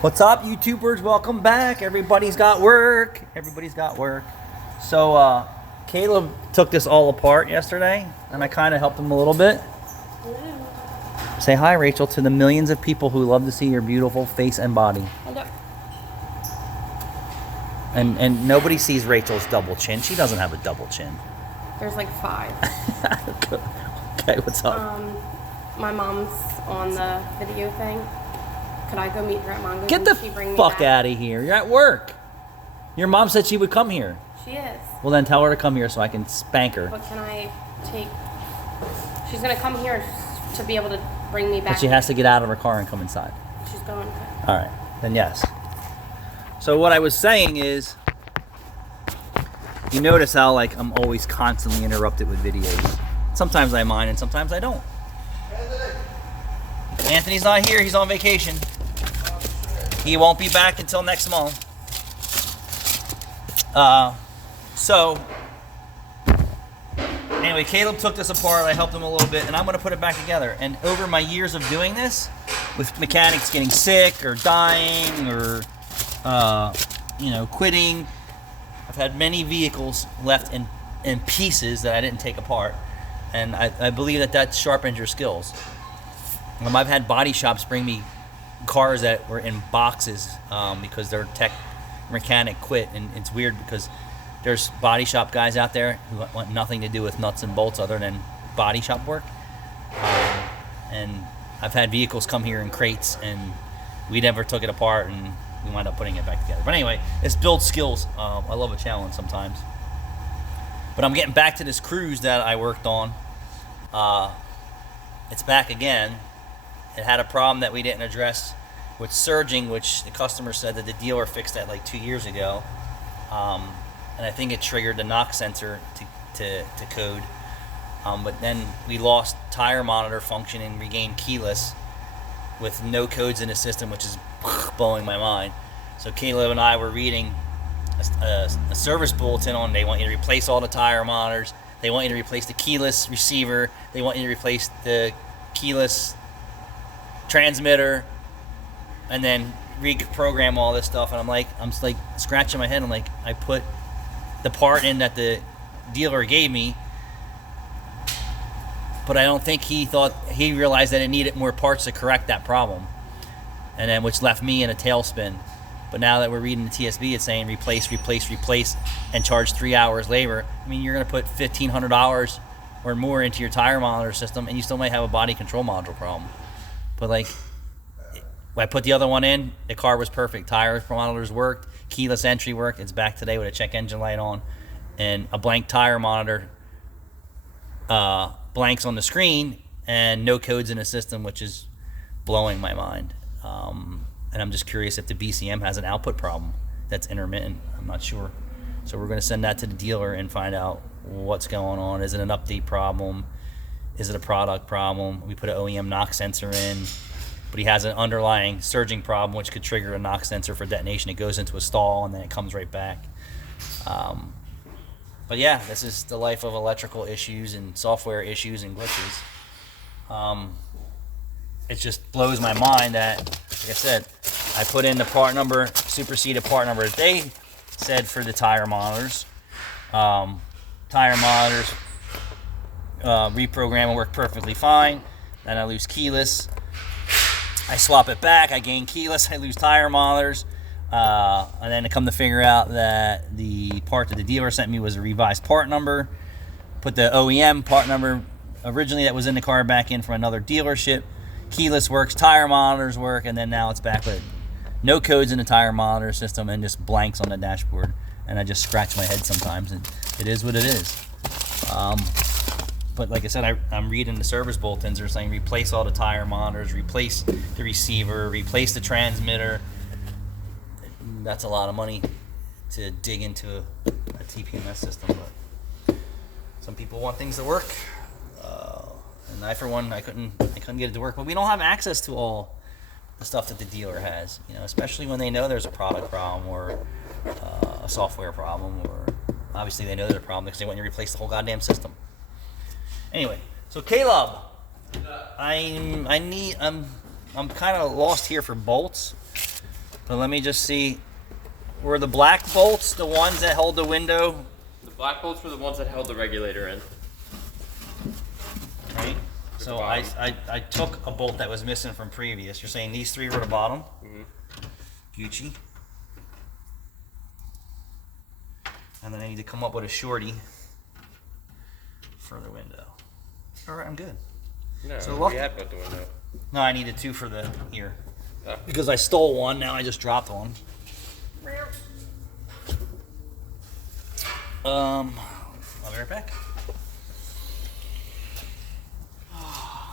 What's up, YouTubers? Welcome back. Everybody's got work. Everybody's got work. So, Caleb took this all apart yesterday, and I kind of helped him a little bit. Hello. Say hi, Rachel, to the millions of people who love to see your beautiful face and body. Hello. And nobody sees Rachel's double chin. She doesn't have a double chin. There's like 5. Okay, what's up? My mom's on the video thing. Could I go meet her at Mongo's? Get the fuck out of here. You're at work. Your mom said she would come here. She is. Well, then tell her to come here so I can spank her. But can I take... She's going to come here to be able to bring me back. But she has to get out of her car and come inside. She's going to. All right, then yes. So what I was saying is, you notice how like I'm always constantly interrupted with videos. Sometimes I mind and sometimes I don't. Anthony's not here, he's on vacation. He won't be back until next month. Anyway, Caleb took this apart, I helped him a little bit, and I'm gonna put it back together. And over my years of doing this, with mechanics getting sick or dying or quitting, I've had many vehicles left in pieces that I didn't take apart. And I believe that sharpens your skills. I've had body shops bring me cars that were in boxes because their mechanic quit. And it's weird because there's body shop guys out there who want nothing to do with nuts and bolts other than body shop work. And I've had vehicles come here in crates and we never took it apart and we wound up putting it back together. But anyway, it's build skills. I love a challenge sometimes. But I'm getting back to this cruise that I worked on. It's back again. It had a problem that we didn't address with surging, which the customer said that the dealer fixed that like 2 years ago. And I think it triggered the knock sensor to code. But then we lost tire monitor function and regained keyless with no codes in the system, which is blowing my mind. So Caleb and I were reading a service bulletin on, they want you to replace all the tire monitors, they want you to replace the keyless receiver, they want you to replace the keyless transmitter, and then reprogram all this stuff. And I'm just like scratching my head. I'm like, I put the part in that the dealer gave me, but I don't think he realized that it needed more parts to correct that problem, and then which left me in a tailspin. But now that we're reading the TSB, it's saying replace, and charge 3 hours labor. I mean, you're going to put $1,500 or more into your tire monitor system, and you still might have a body control module problem. But like, when I put the other one in, the car was perfect. Tire monitors worked, keyless entry worked. It's back today with a check engine light on, and a blank tire monitor blanks on the screen, and no codes in the system, which is blowing my mind. And I'm just curious if the BCM has an output problem that's intermittent. I'm not sure. So we're going to send that to the dealer and find out what's going on. Is it an update problem? Is it a product problem? We put an OEM knock sensor in, but he has an underlying surging problem which could trigger a knock sensor for detonation. It goes into a stall and then it comes right back. But yeah, this is the life of electrical issues and software issues and glitches. It just blows my mind that, like I said, I put in the part number, superseded part number that they said for the tire monitors. Tire monitors reprogram and work perfectly fine. Then I lose keyless. I swap it back, I gain keyless, I lose tire monitors. And then I come to figure out that the part that the dealer sent me was a revised part number. Put the OEM part number originally that was in the car back in from another dealership. Keyless works, tire monitors work, and then now it's back with no codes in the tire monitor system and just blanks on the dashboard. And I just scratch my head sometimes, and it is what it is. But like I said, I'm reading the service bulletins. They're saying replace all the tire monitors, replace the receiver, replace the transmitter. That's a lot of money to dig into a TPMS system, but some people want things to work. And I, for one, I couldn't get it to work. But we don't have access to all the stuff that the dealer has, especially when they know there's a product problem or a software problem, or obviously they know there's a problem because they want you to replace the whole goddamn system. Anyway, so Caleb, I'm kind of lost here for bolts. But let me just see. Were the black bolts the ones that hold the window? The black bolts were the ones that held the regulator in. Right. So I took a bolt that was missing from previous. You're saying these three were the bottom? Mm-hmm. Gucci. And then I need to come up with a shorty for the window. All right, I'm good. No, so we had put the window. No, I needed two for the ear. Oh. Because I stole one, now I just dropped one. I'll be right back.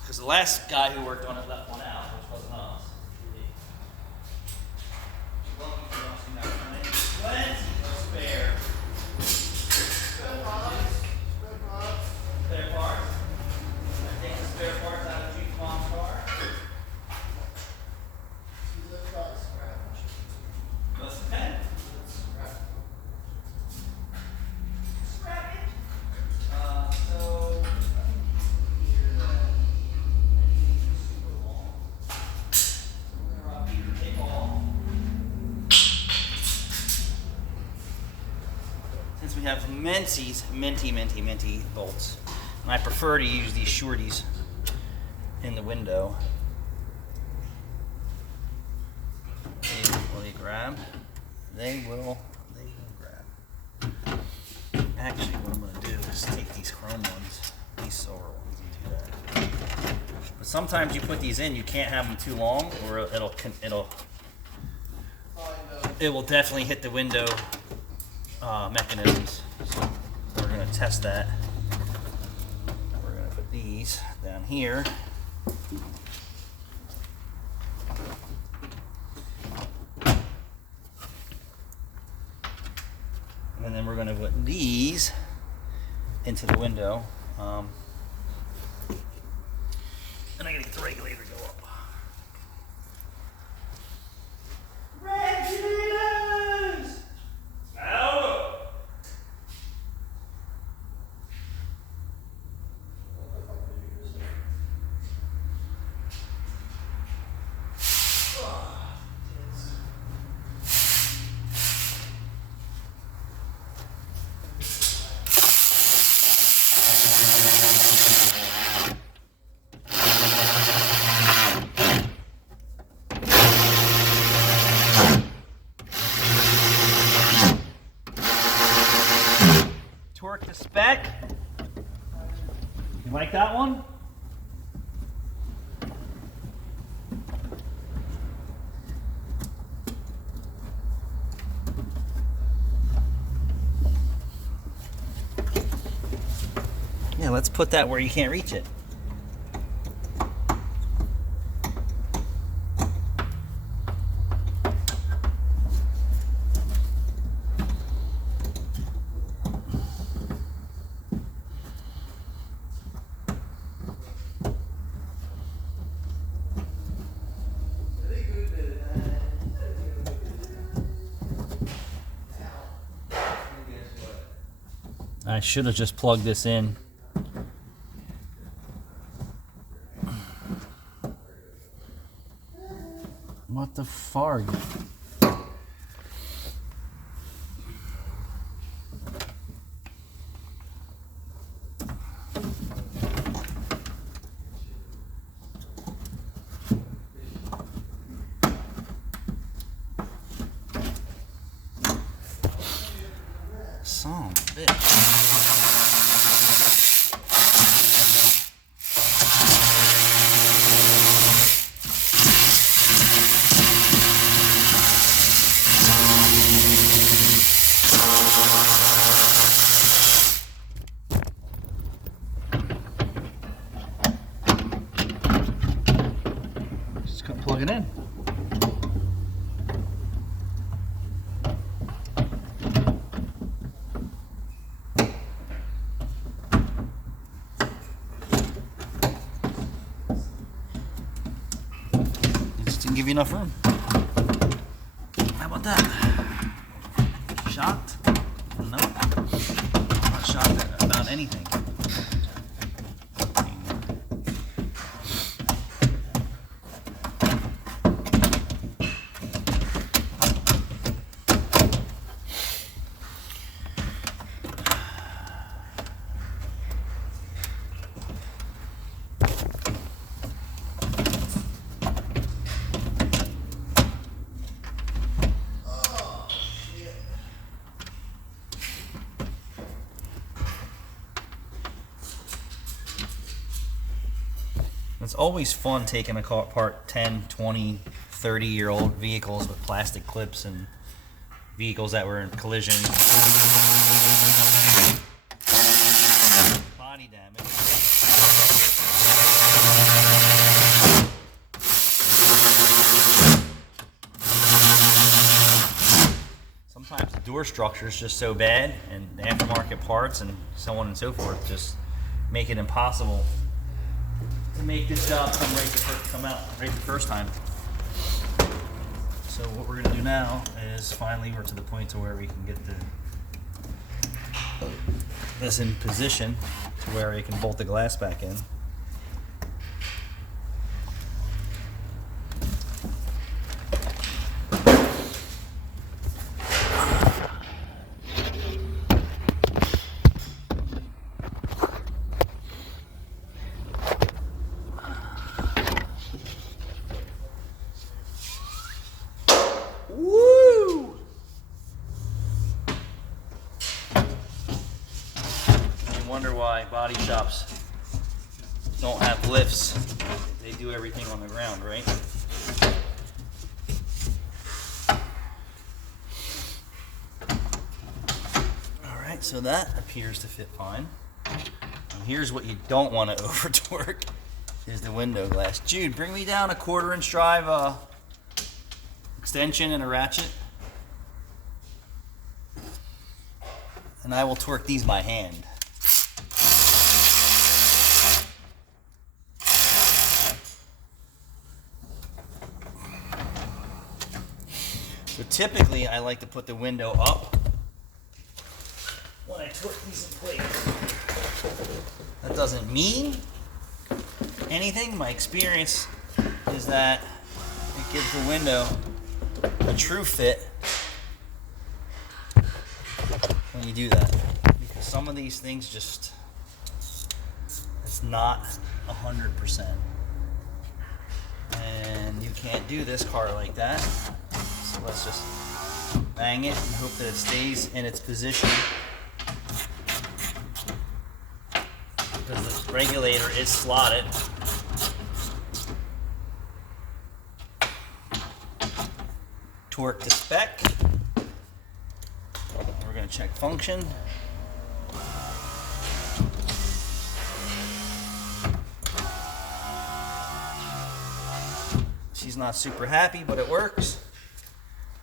Because the last guy who worked on it left one out, which wasn't us. Plenty of spare. Spare parts. I take the spare parts out of Chief's mom's car. What's the pen? Scrap it. So here I need super long. So we're gonna rock Peter tape all. Since we have minty bolts, and I prefer to use these shorties in the window. Will they grab? They will grab. Actually, what I'm going to do is take these chrome ones, these silver ones, and do that. But sometimes you put these in, you can't have them too long, or it will definitely hit the window mechanisms. So we're going to test that. We're going to put these down here. And then we're going to put these into the window. And I got to get the regulator to go up. Regulators! Out! Torque to spec. You like that one? Yeah, let's put that where you can't reach it. I should have just plugged this in. What the farg? Son of a bitch. Just couldn't plug it in. Didn't give you enough room. How about that? Shocked? No. I'm not shocked about anything. It's always fun taking apart 10, 20, 30-year-old vehicles with plastic clips and vehicles that were in collision. Body damage. Sometimes the door structure is just so bad, and the aftermarket parts and so on and so forth just make it impossible to make this job come out right the first time. So what we're gonna do now is finally we're to the point to where we can get this in position to where we can bolt the glass back in. Woo! You wonder why body shops don't have lifts. They do everything on the ground, right? Alright, so that appears to fit fine. And here's what you don't want to over torque is the window glass. Jude, bring me down a 1/4" drive extension and a ratchet, and I will torque these by hand. So typically I like to put the window up when I torque these in place. That doesn't mean anything. My experience is that it gives the window a true fit when you do that, because some of these things just, it's not 100%, and you can't do this car like that. So let's just bang it and hope that it stays in its position, because the regulator is slotted. Torque to spec. We're going to check function. She's not super happy, but it works.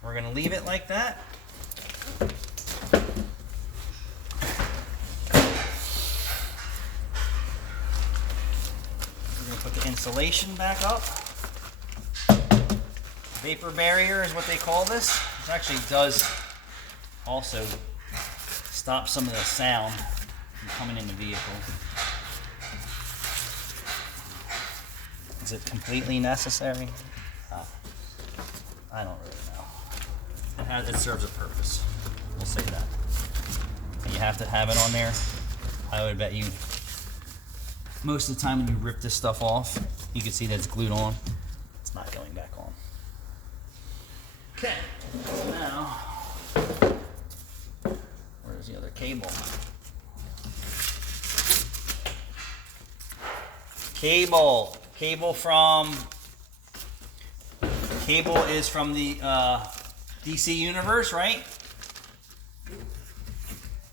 We're going to leave it like that. We're going to put the insulation back up. Vapor barrier is what they call this. It actually does also stop some of the sound from coming in the vehicle. Is it completely necessary? I don't really know. It serves a purpose. We'll say that. You have to have it on there. I would bet you most of the time when you rip this stuff off, you can see that it's glued on. It's not going back on. Okay, now, where's the other cable? Cable is from the DC universe, right?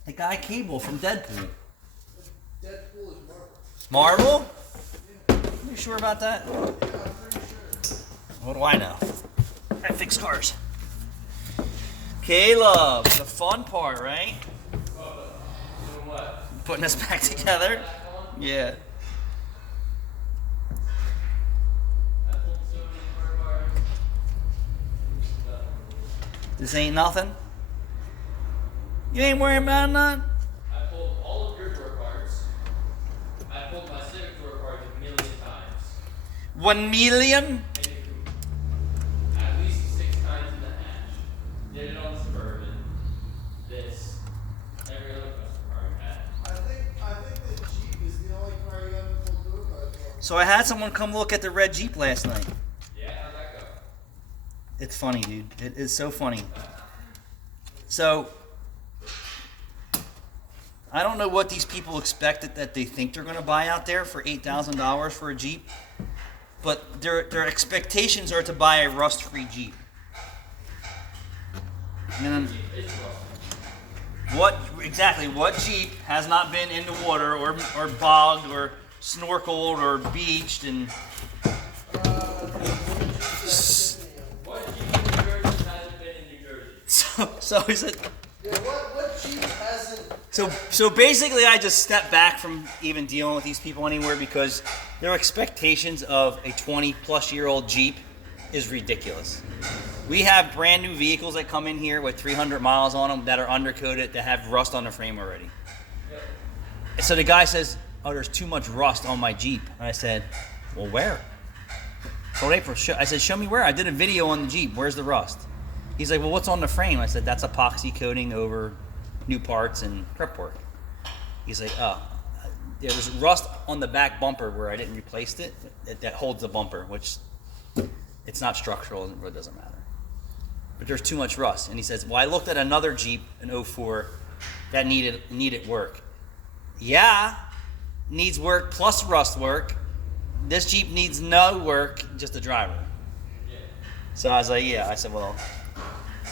The guy Cable from Deadpool. Deadpool is Marvel. Marvel? Are you sure about that? Yeah, I'm pretty sure. What do I know? I fix cars. Caleb, the fun part, right? Doing what? Putting us back together. Yeah. This ain't nothing. You ain't worrying about nothing. I pulled all of your door cards. I pulled my Civic door cards 1,000,000 times. 1,000,000? Maybe at least 6 times in the hatch. Did it on the Suburban. This. Every other customer car we had. I think the Jeep is the only car you haven't pulled door cards on. So I had someone come look at the red Jeep last night. Yeah, how'd that go? It's funny, dude. It is so funny. So I don't know what these people expect that they think they're going to buy out there for $8,000 for a Jeep, but their expectations are to buy a rust-free Jeep. And what Jeep has not been in the water or bogged or snorkeled or beached and What Jeep in New Jersey hasn't been in New Jersey? so is it? Yeah, what Jeep hasn't? So basically, I just stepped back from even dealing with these people anymore because their expectations of a 20-plus-year-old Jeep is ridiculous. We have brand new vehicles that come in here with 300 miles on them that are undercoated that have rust on the frame already. So the guy says, "Oh, there's too much rust on my Jeep." And I said, "Well, where?" So I said, "Show me where." I did a video on the Jeep. Where's the rust? He's like, "Well, what's on the frame?" I said, "That's epoxy coating over new parts and prep work." He's like, "Oh, there was rust on the back bumper where I didn't replace it. That holds the bumper, which it's not structural. It really doesn't matter. But there's too much rust." And he says, "Well, I looked at another Jeep, an 04, that needed work." Yeah, needs work plus rust work. This Jeep needs no work, just a driver. Yeah. So I was like, yeah. I said, well,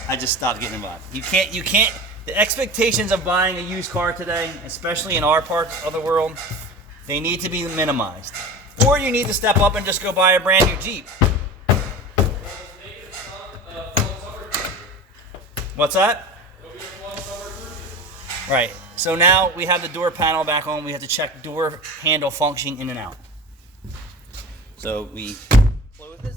I just stopped getting involved. You can't. The expectations of buying a used car today, especially in our part of the world, they need to be minimized. Or you need to step up and just go buy a brand new Jeep. Well, let's make it a full summer cruiser. What's that? It'll be a full summer cruiser. Right. So now we have the door panel back on. We have to check door handle functioning in and out. So we close this.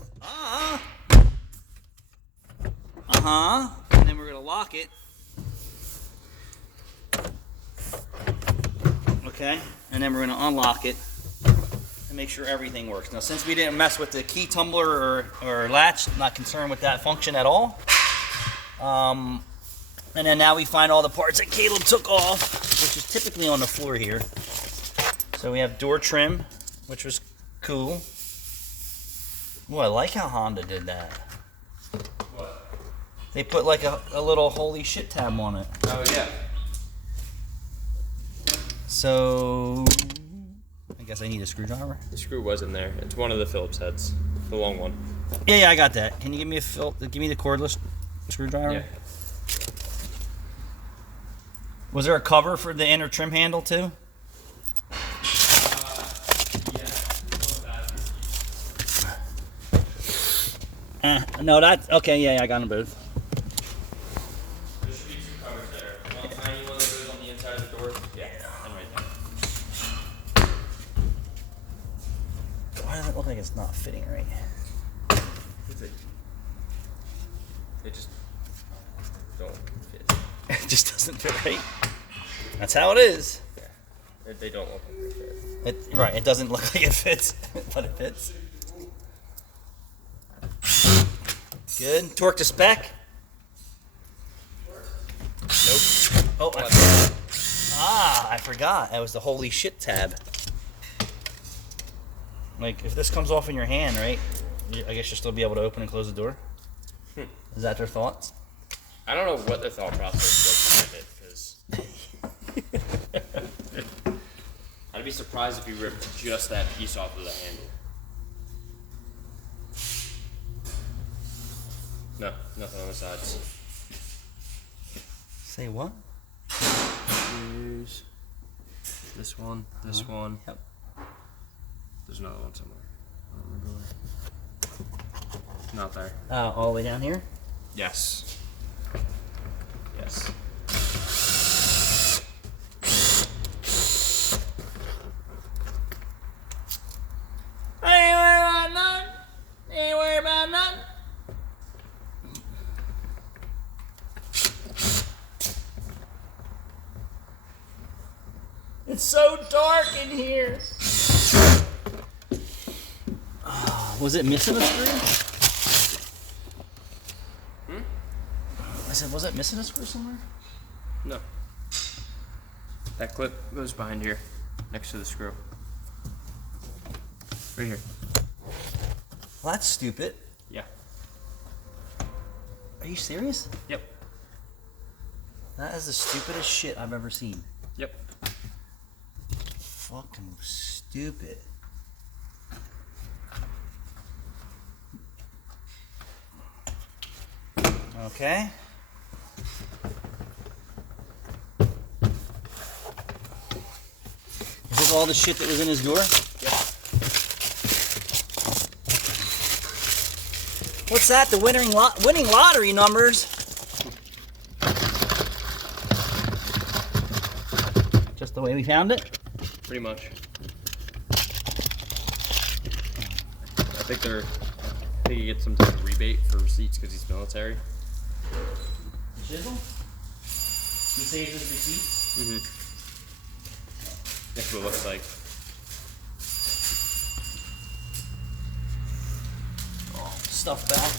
And then we're gonna lock it. Okay. And then we're gonna unlock it and make sure everything works. Now, since we didn't mess with the key tumbler or latch, I'm not concerned with that function at all. And then now we find all the parts that Caleb took off, which is typically on the floor here. So we have door trim, which was cool. Ooh, I like how Honda did that. What? They put like a little holy shit tab on it. Oh, yeah. So I guess I need a screwdriver. The screw was in there. It's one of the Phillips heads, the long one. Yeah, I got that. Can you give me the cordless screwdriver? Yeah. Was there a cover for the inner trim handle too? No, that's okay. Yeah, I got them both. There should be two covers there. One tiny one that goes on the inside of the door. Yeah, and right there. Why does it look like it's not fitting right? They just don't fit. It just doesn't fit right. That's how it is. Yeah, they don't look like they fit. Right, it doesn't look like it fits, but it fits. Good. Torque to spec. Nope. Oh, I forgot. That was the holy shit tab. Like, if this comes off in your hand, right? I guess you'll still be able to open and close the door. Is that their thoughts? I don't know what the thought process was behind it, because I'd be surprised if you ripped just that piece off of the handle. No, nothing on the sides. Say what? Here's this one, this one. Yep. There's another one somewhere. I don't remember where. Not there. All the way down here? Yes. Yes. I ain't worried about nothing. Ain't worried about nothing. It's so dark in here. Was it missing a screw? I said, was it missing a screw somewhere? No. That clip goes behind here, next to the screw. Right here. Well, that's stupid. Yeah. Are you serious? Yep. That is the stupidest shit I've ever seen. Yep. fucking stupid. Okay. Is this all the shit that was in his drawer? Yep. What's that? The winning lottery numbers. Just the way we found it? Pretty much. I think he gets some type of rebate for receipts because he's military. Chisel? He saves his receipts? Mm-hmm. That's what it looks like. Oh, stuff back.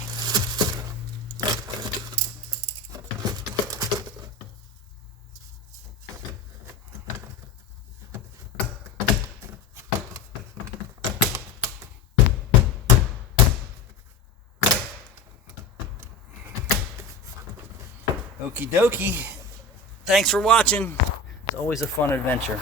Okie dokie. Thanks for watching. It's always a fun adventure.